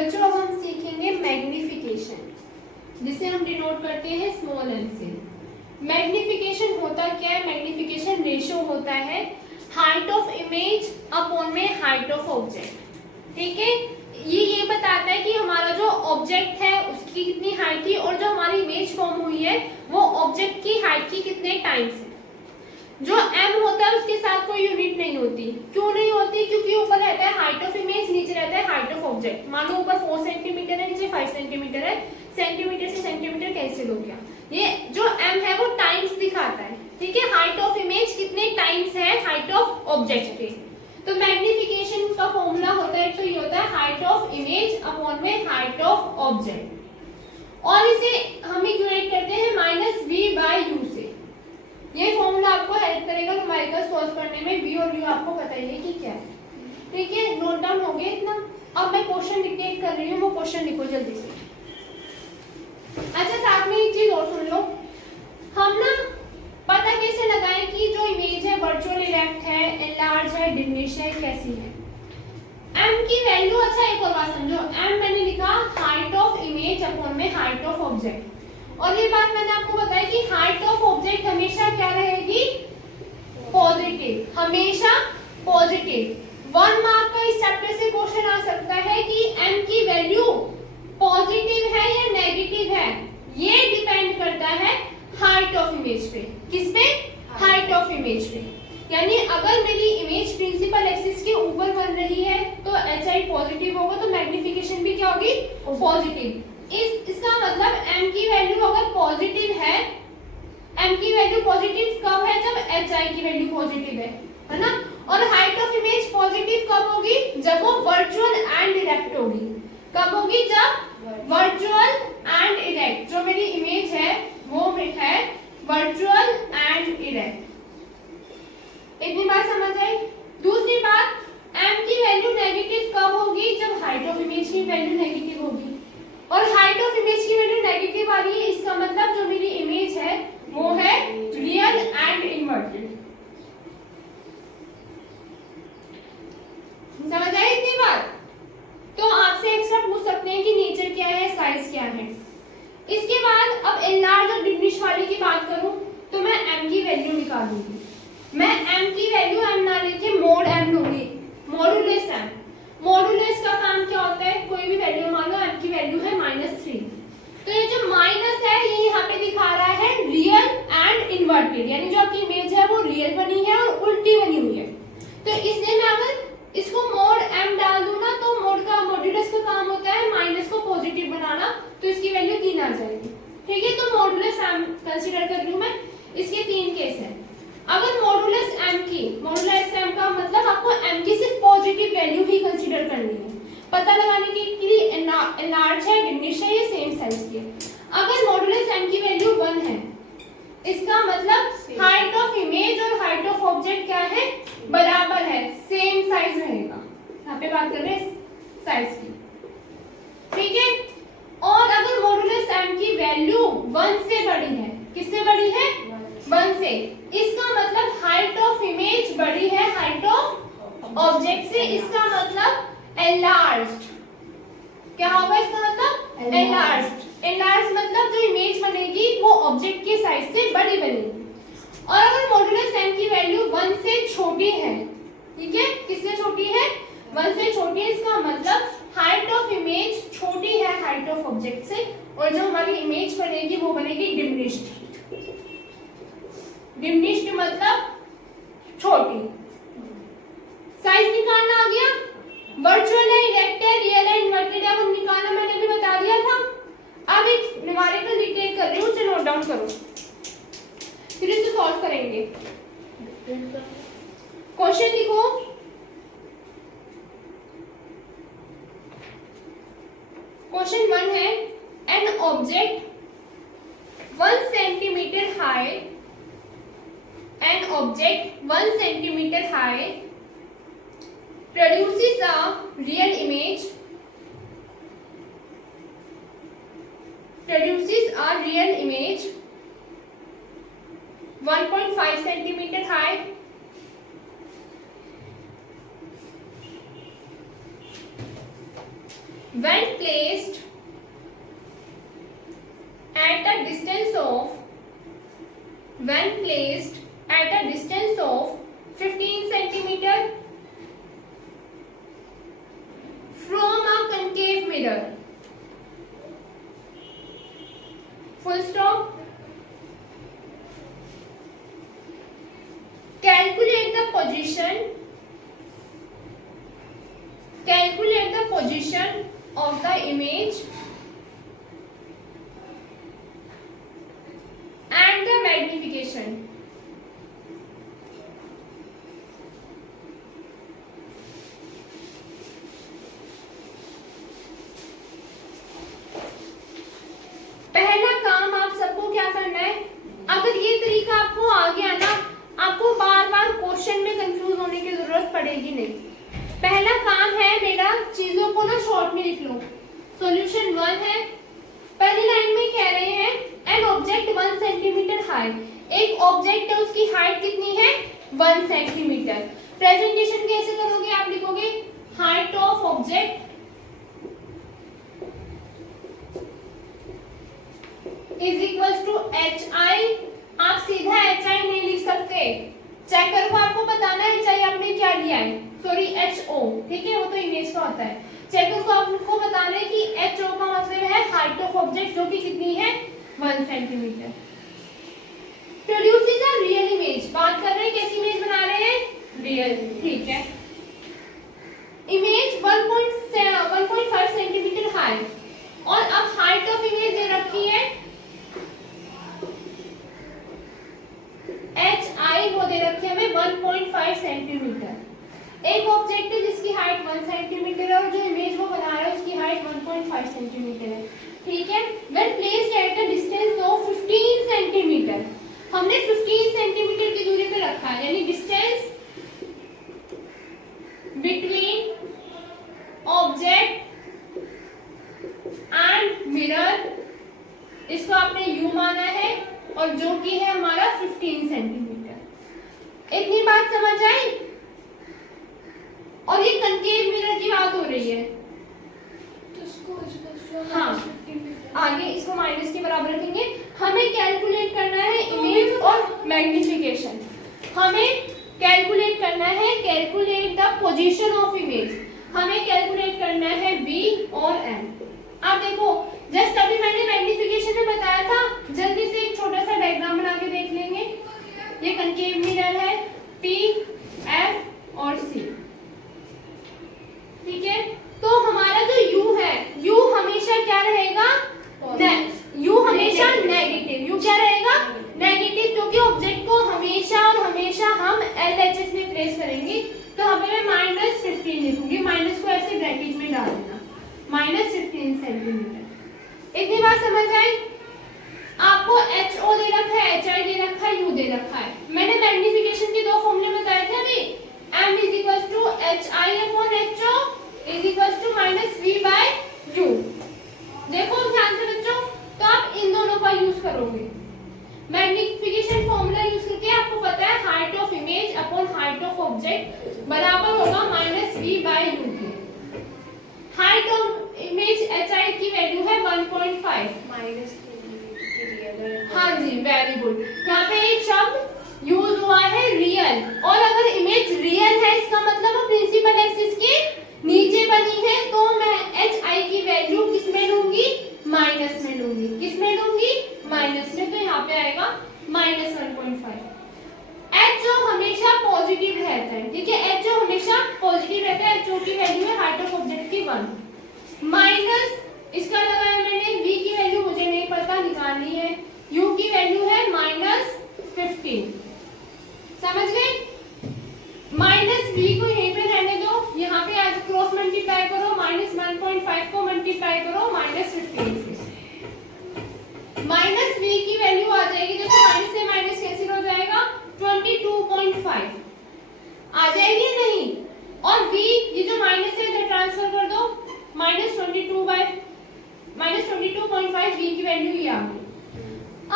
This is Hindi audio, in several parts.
बच्चों अब हम सीखेंगे मैग्निफिकेशन, जिसे हम डिनोट करते हैं स्मॉल एन से। मैग्निफिकेशन होता क्या है? मैग्निफिकेशन रेशियो होता है हाइट ऑफ इमेज अपॉन में हाइट ऑफ ऑब्जेक्ट। ठीक है, ये बताता है कि हमारा जो ऑब्जेक्ट है उसकी कितनी हाइट थी और जो हमारी इमेज फॉर्म हुई है वो ऑब्जेक्ट की हाइट की कितने टाइम्स है। जो m होता है उसके साथ कोई यूनिट नहीं होती। क्यों नहीं होती? क्योंकि ऊपर रहता है हाइट ऑफ इमेज, नीचे रहता है हाइट ऑफ ऑब्जेक्ट। मान लो ऊपर 4 सेंटीमीटर है, नीचे 5 सेंटीमीटर है, सेंटीमीटर से सेंटीमीटर कैंसिल हो गया। ये जो m है वो टाइम्स दिखाता है। ठीक है, हाइट ऑफ इमेज कितने टाइम्स है हाइट ऑफ ऑब्जेक्ट के। तो मैग्निफिकेशन का फॉर्मूला होता है, तो ये होता है हाइट ऑफ इमेज अपॉन में हाइट ऑफ ऑब्जेक्ट, और इसे हम इक्वेट करते हैं -v/u से। ये फॉर्मूला आपको हेल्प करेगा न्यूमेरिकल सॉल्व करने में। v और u आपको पता ही है कि क्या है। ठीक है, नोट डाउन हो गया इतना। अब मैं क्वेश्चन डिक्टेट कर रही हूँ, वो क्वेश्चन लिखो जल्दी से। अच्छा, साथ में एक चीज और सुन लो, हम ना पता कैसे लगाएं कि जो इमेज है वर्चुअल इरेक्ट है, एनलार्ज है, डिमिनिश है, कैसी है। m की वैल्यू, अच्छा एक और बात समझो, m मैंने लिखा हाइट ऑफ इमेज अपॉन में हाइट ऑफ ऑब्जेक्ट, और ये बात मैंने आपको बताया कि हाइट ऑफ ऑब्जेक्ट हमेशा क्या रहेगी? पॉजिटिव, हमेशा पॉजिटिव। 1 मार्क का इस चैप्टर से क्वेश्चन आ सकता है कि m की वैल्यू पॉजिटिव है या नेगेटिव है। ये डिपेंड करता है हाइट ऑफ इमेज पे। किस पे? हाइट ऑफ इमेज पे। यानी अगर मेरी इमेज प्रिंसिपल एक्सिस के ऊपर बन रही है तो hi पॉजिटिव होगा, तो मैग्निफिकेशन भी क्या होगी? पॉजिटिव। इसका मतलब m की वैल्यू अगर पॉजिटिव है, m की वैल्यू पॉजिटिव कब है? जब hi की वैल्यू पॉजिटिव है ना। और हाइट ऑफ इमेज पॉजिटिव कब होगी? जब वो वर्चुअल एंड इरेक्ट होगी। कब होगी? जब वर्चुअल एंड इरेक्ट। जो मेरी इमेज है वो है वर्चुअल एंड इरेक्ट। इतनी बात समझ आई। दूसरी बात, m की वैल्यू नेगेटिव कब होगी? जब हाइट ऑफ इमेज की वैल्यू नेगेटिव होगी। और हाइट ऑफ इमेज की वैल्यू नेगेटिव आ रही है, इसका मतलब जो मेरी इमेज है वो है रियल एंड इन्वर्टेड। समझ आई इतनी बात? तो आपसे एक्स्ट्रा पूछ सकते हैं कि नेचर क्या है, साइज क्या है। इसके बाद अब एनलार्ज और डिमिनिश वाले की बात करूं तो मैं m की वैल्यू निकालूंगी। मैं m की वैल्यू m ना लेके मोड m लूंगी, मॉडुलस m। मॉडुलस का काम क्या होता है? कोई भी वैल्यू, मान लो m की वैल्यू है -3, तो ये जो माइनस है ये यहाँ पे दिखा रहा है रियल एंड इन्वर्टेड, यानी जो आपकी इमेज है वो रियल बनी है और उल्टी बनी हुई है। तो इसलिए मैं अगर इसको मोड m डाल दूं ना, तो मोड का मॉड्यूलस का काम होता है माइनस को पॉजिटिव बनाना, तो इसकी वैल्यू 3 आ जाएगी। ठीक है, तो मॉडुलस m कंसीडर कर रही हूं मैं। इसके 3 केस हैं। अगर मॉडुलस m की, मॉडुलस m का मतलब आपको m की सिर्फ पॉजिटिव वैल्यू ही कंसीडर करनी है। पता लगाने के लिए एनलार्ज है, डिमिनिश है, ये सेम साइज की है। अगर मॉडुलस m की वैल्यू 1 है, इसका मतलब हाइट ऑफ इमेज और हाइट ऑफ ऑब्जेक्ट क्या है? बराबर है, सेम साइज रहेगा। यहाँ पे बात कर रहे हैं साइज की। ठीक है, और अगर मॉडुलस m की वैल्यू 1 से बड़ी है, किससे बड़ी है? 1 से, इसका मतलब हाइट ऑफ इमेज बड़ी है हाइट ऑफ ऑब्जेक्ट से। इसका मतलब एनलार्ज्ड। क्या होगा इसका मतलब? एनलार्ज्ड। एनलार्ज मतलब जो इमेज बनेगी वो ऑब्जेक्ट के साइज से बड़ी बनेगी। और अगर मॉडुलस m की वैल्यू 1 से छोटी है, ठीक है, किससे छोटी है? 1 से छोटी है, इसका मतलब हाइट ऑफ इमेज छोटी है हाइट ऑफ ऑब्जेक्ट से, और जो हमारी इमेज बनेगी वो बनेगी डिमिनिश्ड। डिमिनिश्ड मतलब छोटी। साइज निकालना आ गया। वर्चुअल है, इरेक्ट है, रियल है, इन्वर्टेड है, वो निकालना मैंने अभी बता दिया था। अब एक न्यूमेरिकल डिक्टेट कर रही हूँ, उसे नोट डाउन करो, फिर इसे सॉल्व करेंगे। क्वेश्चन लिखो। क्वेश्चन 1 है, an object 1 centimetre high, an object 1 centimetre high produces a real image, produces a real image 1.5 centimeter high, when placed at a distance of 15 centimeter from a concave mirror. Full stop. Calculate the position of the image and the magnification. पहला काम आप सबको क्या करना है, अगर ये तरीका आपको आ गया ना, आपको बार बार क्वेश्चन में कंफ्यूज होने की जरूरत पड़ेगी नहीं। पहला काम है मेरा, चीजों को ना शॉर्ट में लिख लो। सॉल्यूशन 1 है, पहली लाइन में कह रहे हैं एन ऑब्जेक्ट 1 सेंटीमीटर हाई, एक ऑब्जेक्ट है उसकी हाइट कितनी है 1 सेंटीमीटर। प्रेजेंटेशन कैसे करोगे, आप लिखोगे height of object is equal to HI। आप सीधा HI नहीं लिख सकते, चेकर को आपको बताना है HI आपने क्या लिया है, सॉरी HO, ठीक है, वो तो इमेज का होता है। चेकर को आपको बताना है कि HO का मतलब है हाइट ऑफ ऑब्जेक्ट, जो कि कितनी है 1 centimetre. Produces a real image, बात कर रहे हैं कैसी इमेज बना रहे हैं, रियल, ठीक है। इमेज 1.5 सेंटीमीटर हाई, और अब हाइट ऑफ इमेज दे रखी है HI, वो दे रखी है हमें 1.5 सेंटीमीटर। एक ऑब्जेक्ट है जिसकी हाइट 1 सेंटीमीटर है और जो इमेज वो बना रहा है उसकी हाइट 1.5 सेंटीमीटर है, ठीक है। When placed at a distance of 15 centimetre, हमने 15 सेंटीमीटर की दूरी पे रखा है, यानी distance between object and mirror, इसको आपने U माना है, और जो कि है हमारा 15 सेंटीमीटर। इतनी बात समझ आई। और ये कंकेव मिरर की बात हो रही है, तो इसको हाँ आगे इसको माइनस के बराबर रखेंगे। हमें कैलकुलेट करना है इमेज और मैग्निफिकेशन, हमें कैलकुलेट करना है, calculate the position of image, हमें कैलकुलेट करना है V और M। अब देखो, जस्ट अभी मैंने मैग्निफिकेशन में बताया था, जल्दी से एक छोटा सा डायग्राम बना के देख लेंगे। ये कंकेव मिरर है, P, F और C, ठीक है। तो हमारा जो U है, U हमेशा क्या रहेगा, U हमेशा नेगेटिव, U क्या रहेगा नेगेटिव, क्योंकि ऑब्जेक्ट को हमेशा और हमेशा हम LHS में प्लेस करेंगे। तो हमें मैं -15 लिखूंगी, माइनस को ऐसे ब्रैकेट में डाल देना, -15 सेंटीमीटर। इतनी बात समझ आई। आपको HO दे रखा है, HI दे रखा है, U दे रखा है। मैंने मैग्निफिकेशन के 2 फॉर्मूले बताए थे अभी, M is equals to HI upon HO is equals to -V/U। देखो ध्यान से बच्चों, तो आप इन दोनों का यूज करोगे। मैग्निफिकेशन फॉर्मूला यूज करके आपको पता है height of image upon height of object बराबर होगा -V/U के। हाइट ऑफ इमेज HI की वैल्यू है 1.5, माइनस हाँ जी, वेरी गुड। यहाँ पे एक शब्द यूज हुआ है रियल, और अगर इमेज रियल है इसका मतलब वो प्रिंसिपल एक्सिस के नीचे बनी है, तो मैं HI की वैल्यू किस में लूंगी, माइनस में लूंगी। किस में लूंगी, माइनस में, तो यहाँ पे आएगा -1.5। HO हमेशा पॉजिटिव रहता है, ठीक है, HO हमेशा पॉजिटिव रहता है। HO की वैल्यू है हाइट ऑफ ऑब्जेक्ट की 1, माइनस इसका लगाया मैंने, V की वैल्यू मुझे नहीं पता, निकालनी है, U की वैल्यू है -15, समझ गए। -V को यहीं पे रहने दो, यहाँ पे आज क्रॉस मल्टीप्लाई करो, -1.5 को मल्टीप्लाई करो -15 से, -V की वैल्यू आ जाएगी, देखो माइनस से माइनस कैंसिल हो जाएगा, 22.5 आ जाएगी नहीं, और V ये जो माइनस है इधर ट्रांसफर कर दो, -22.5 V की वैल्यू ही आ गई।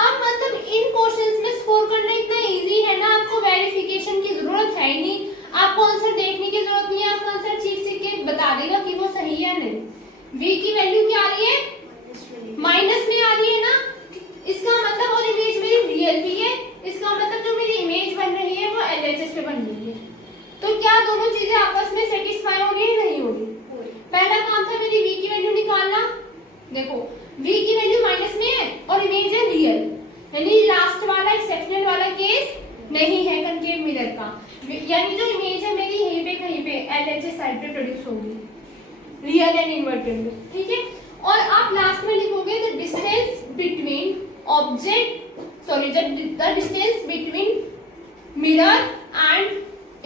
आप मतलब इन क्वेश्चंस में स्कोर करना इतना इजी है ना, आपको वेरिफिकेशन की जरूरत है ही नहीं, आपको आंसर देखने की जरूरत नहीं है, आपका आंसर चीख चीख के बता देगा कि वो सही है नहीं। v की वैल्यू क्या आ रही है, माइनस में आ रही है ना, इसका मतलब और इमेज मेरी रियल भी है, इसका मतलब जो मेरी इमेज बन रही है वो एलएचएस पे बन रही है। तो क्या दोनों चीजें आपस में सेटिस्फाई हो रही है, नहीं हो रही? पहला काम था मेरी v की वैल्यू निकालना, देखो v की वैल्यू माइनस में है और इमेज है रियल, यानी लास्ट वाला एक्सेप्शनल वाला केस नहीं है कनकेव मिरर का, यानी जो इमेज है मेरी यहीं पे कहीं पे एलएचएस साइड पे प्रोड्यूस होगी, रियल एंड इन्वर्टेड में, ठीक है। और आप लास्ट में लिखोगे the distance between object the distance between mirror and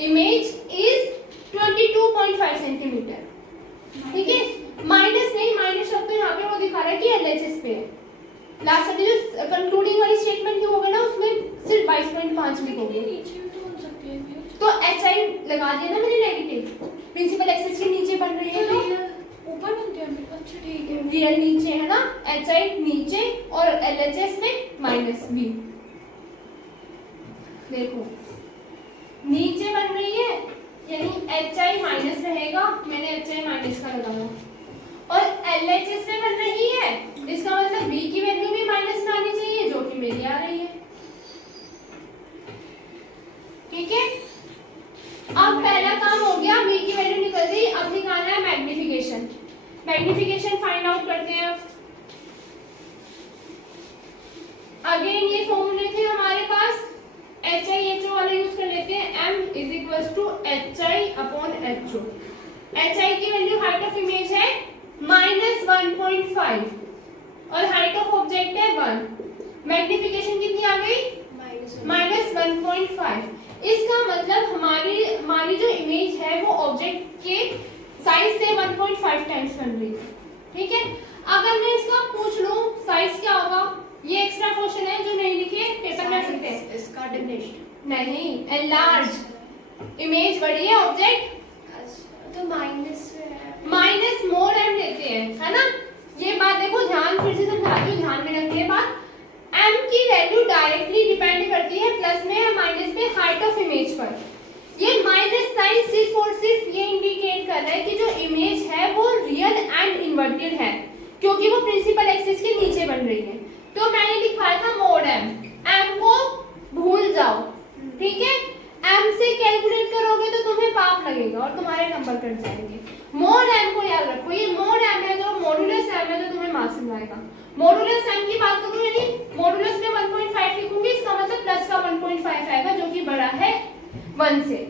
image is 22.5 centimetre, ठीक है। माइनस नहीं, माइनस शब्द तो यहाँ पे वो दिखा रहा है कि एलएचएस पे है। लास्ट वाली जो कंक्लूडिंग वाली स्टेटमेंट होगा ना उसमें सिर्फ 22.5 लिखोगे, तो HI लगा दिया ना मैंने नेगेटिव, प्रिंसिपल एक्सिस के नीचे बन रही है तो ऊपर बनते हैं। अच्छा ठीक है, रियल नीचे है ना, HI नीचे और LHS में माइनस V, देखो नीचे बन रही है यानी HI माइनस रहेगा, मैंने HI माइनस का लगाया, और LHS में बन रही है इसका मतलब V की वैल्यू भी माइनस में आनी चाहिए जो कि मेरी आ रही है, ठीक है। अब पहला काम हो गया, V की वैल्यू निकल गई, अब निकालना है मैग्निफिकेशन। मैग्निफिकेशन फाइंड आउट करते हैं। अगेन ये फॉर्मूले थे हमारे पास, HI वाला यूज कर लेते हैं, M = HI/HO। HI की वैल्यू हाइट ऑफ इमेज है -1.5 और हाइट ऑफ ऑब्जेक्ट है 1, मैग्निफिकेशन कितनी आ गई, -1.5। इसका मतलब हमारी जो इमेज है वो ऑब्जेक्ट के साइज से 1.5 टाइम्स बन रही है, ठीक है। अगर मैं इसका पूछ लूं साइज क्या होगा, ये एक्स्ट्रा क्वेश्चन है जो नहीं लिखे पेपर में सकते हैं, इसका डिमिनिश्ड नहीं, एनलार्ज, इमेज बड़ी है ऑब्जेक्ट तो माइनस है, माइनस मोर m लेते हैं, है ना। ये बात देखो, ध्यान फिर से समझाती हूँ, ध्यान में रखिए बात। m की वैल्यू डायरेक्टली डिपेंड करती है प्लस में या माइनस में हाइट ऑफ इमेज पर। ये माइनस साइन सिर्फ और सिर्फ ये इंडिकेट कर रहा है कि जो इमेज है वो रियल एंड इन्वर्टेड है, क्योंकि वो प्रिंसिपल एक्सिस के नीचे बन रही है। तो मैंने लिखवाया था मोड m को भूल जाओ, ठीक है। m से कैलकुलेट करोगे तो तुम्हें पाप लगेगा और तुम्हारे नंबर कट जाएंगे। मोड m को याद रखो, ये मोड m है जो मॉडुलस m है जो तुम्हें मार्क्स में आएगा। मॉडुलस m की बात करूं यानी मॉडुलस में 1.5 लिखूंगी, इसका मतलब प्लस का 1.5 आएगा जो कि बड़ा है 1 से।